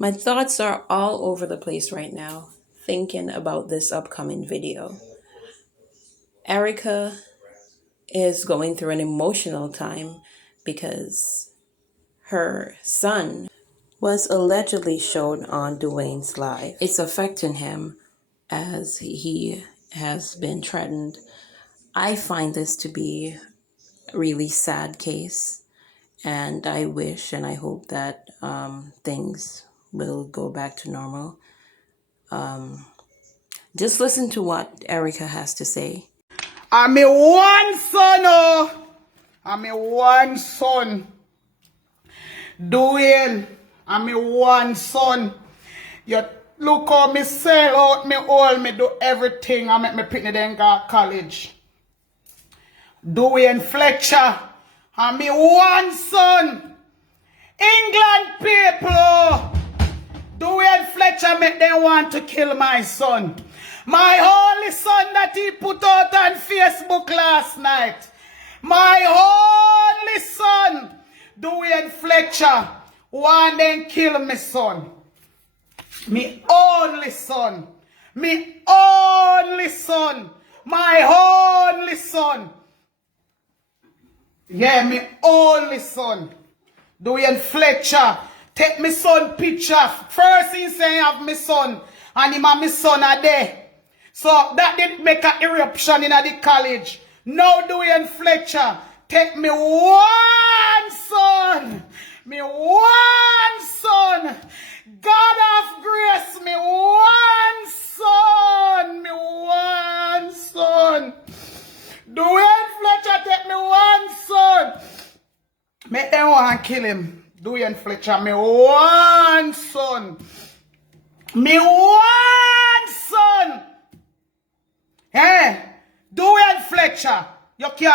My thoughts are all over the place right now, thinking about this upcoming video. Erica is going through an emotional time because her son was allegedly shown on Dwayne's live. It's affecting him as he has been threatened. I find this to be a really sad case, and I wish and I hope that things will go back to normal. Just listen to what Erica has to say. I'm a one son, oh. I'm a one son. Dwayne, I'm a one son. You look how me sell out, me all, me do everything. I make me pitney then go college. Dwayne Fletcher, I'm a one son. England people, Dwayne Fletcher make them want to kill my son. My only son that he put out on Facebook last night. My only son, Dwayne Fletcher, want them kill my son. Me only son. Me only son. My only son. Yeah, me only son. Dwayne Fletcher. Take my son picture. First he say have my son. And him and my son are there. So that didn't make an eruption in the college. Now Dwayne Fletcher. Take me one son. Me one son. God of grace. Me one son. Me one son. Dwayne Fletcher take me one son. Make them want to kill him. Dwayne Fletcher, me one son. Me one son. Hey, Dwayne Fletcher, you can't